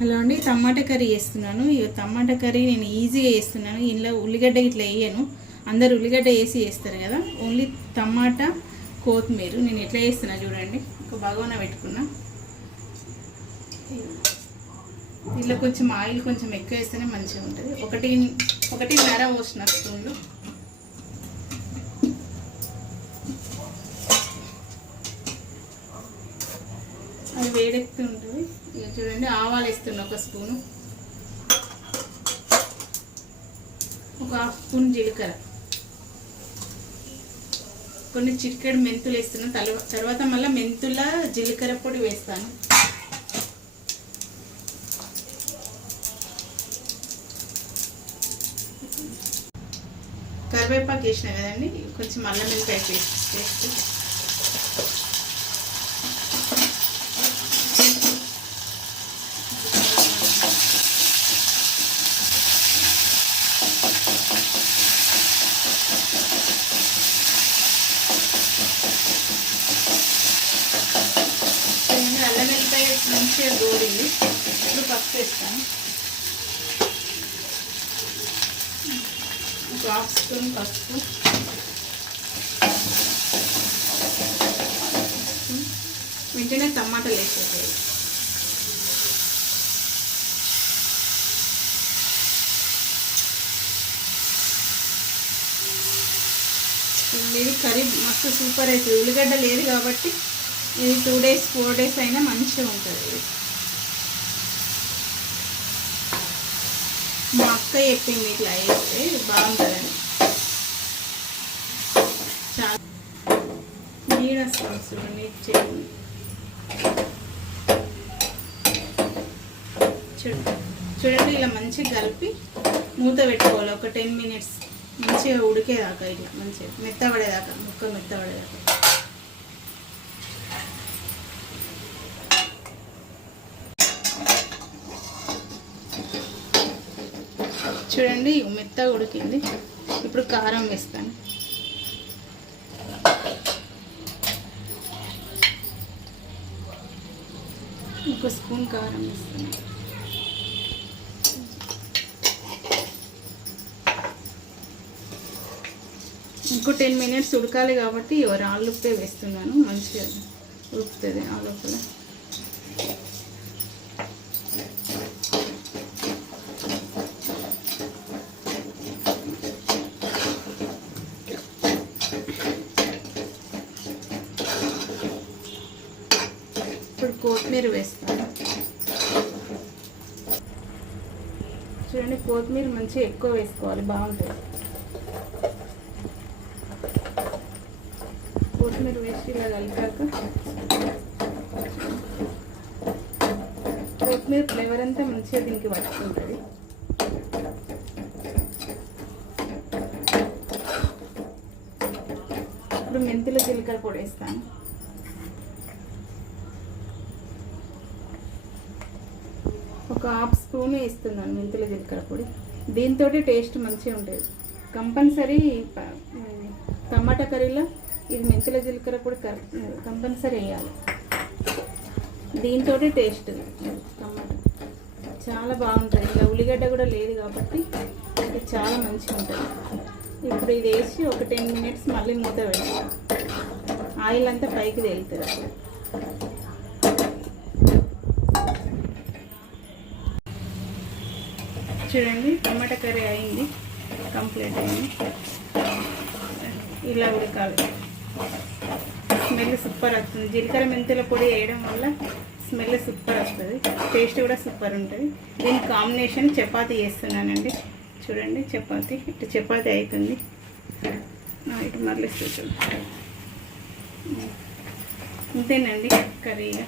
Hello అండి, టమాటా curry చేస్తున్నాను. టమాటా curry నేను ఈజీగా చేస్తున్నాను. ఇంట్లో ఉల్లిగడ్డ ఇట్లా వేయను. అందరు ఉల్లిగడ్డ వేసి చేస్తారు కదా. ఓన్లీ టమాటా, కొత్తిమీర నేను ఎట్లా చేస్తున్నా చూడండి. ఒక బగోనా పెట్టుకున్నా. దీనిలో కొంచెం ఆయిల్ కొంచెం ఎక్కువ వేస్తేనే మంచిగా ఉంటుంది. ఒకటిన్నర పోసిన స్పూన్లు. అది వేడెక్కుతూ ఉంటుంది. ఇక చూడండి, ఆవాలు వేస్తున్నా ఒక స్పూను, ఒక హాఫ్ స్పూన్ జీలకర్ర, కొన్ని చిటికెడు మెంతులు వేస్తున్నా. తర్వాత మళ్ళీ మెంతుల జీలకర్ర పొడి వేస్తాను. కరివేపాకు వేసిన కదండి, కొంచెం అల్లం వెల్లిపాయ పేస్ట్. అల్లం వెల్లిపాయ మంచిగా గోరింది. ఇప్పుడు పసుపు వేస్తాను. ఒక హాఫ్ స్పూన్ పసుపు, వెంటనే టమాటాలు వేసేసాయి. ఇది కర్రీ మస్తు సూపర్ అవుతుంది. ఉల్లిగడ్డ లేదు కాబట్టి ఇది 2 days 4 days అయినా మంచిగా ఉంటుంది. ఇది మా అక్క చెప్పింది ఇట్లా వేస్తే బాగుంటుందని. చాలా నీడ వస్తుంది, నీట్ చేయండి. చూడండి, ఇలా మంచిగా కలిపి మూత పెట్టుకోవాలి. ఒక 10 minutes మంచిగా ఉడికేదాకా, ఇట్లా మంచిగా మెత్తబడేదాకా, ముక్క మెత్తబడేదాకా. చూడండి, మెత్తగా ఉడికింది. ఇప్పుడు కారం వేస్తాను. ఒక స్పూన్ కారం వేస్తాను. ఇంకో 10 minutes ఉడకాలి కాబట్టి రాళ్ళుప్పే వేస్తున్నాను. మంచిగా ఉడుకుతుంది ఆ లోపల. ఇప్పుడు కొత్తిమీర వేస్తాను. చూడండి, కొత్తిమీర మంచిగా ఎక్కువ వేసుకోవాలి, బాగుంటుంది. కొత్తిమీర వేసి ఇలా కలిపాక కొత్తిమీర ఫ్లేవర్ అంతా మంచిగా దీనికి పట్టుకుంటుంది. ఇప్పుడు మెంతుల జీలకర్ర పొడి వేస్తాను. ఒక హాఫ్ స్పూన్ వేస్తున్నాను మెంతుల జీలకర్ర పొడి. దీంతో టేస్ట్ మంచిగా ఉంటుంది. కంపల్సరీ టమాటా కర్రీలో ఇది మెంతుల జీలకర్ర పొడి కంపల్సరీ వేయాలి. దీంతో టేస్ట్ టమాటా చాలా బాగుంటుంది. ఇలా ఉల్లిగడ్డ కూడా లేదు కాబట్టి ఇది చాలా మంచిగా ఉంటుంది. ఇప్పుడు ఇది వేసి ఒక 10 minutes మళ్ళీ మూత పెడతాం. ఆయిల్ అంతా పైకి తేలుతుంది అప్పుడు. చూడండి, టమాటా కర్రీ అయింది, కంప్లీట్ అయింది. ఇలా ఉడకాలి. స్మెల్ సూపర్ వస్తుంది. జీలకర్ర మెంతుల పొడి వేయడం వల్ల స్మెల్ సూపర్ వస్తుంది, టేస్ట్ కూడా సూపర్ ఉంటుంది. దీని కాంబినేషన్ చపాతీ చేస్తున్నానండి. చూడండి, చపాతీ ఇటు చపాతీ అవుతుంది. ఇటు మరలిస్తూ చూడండి. అంతేనండి కర్రీగా.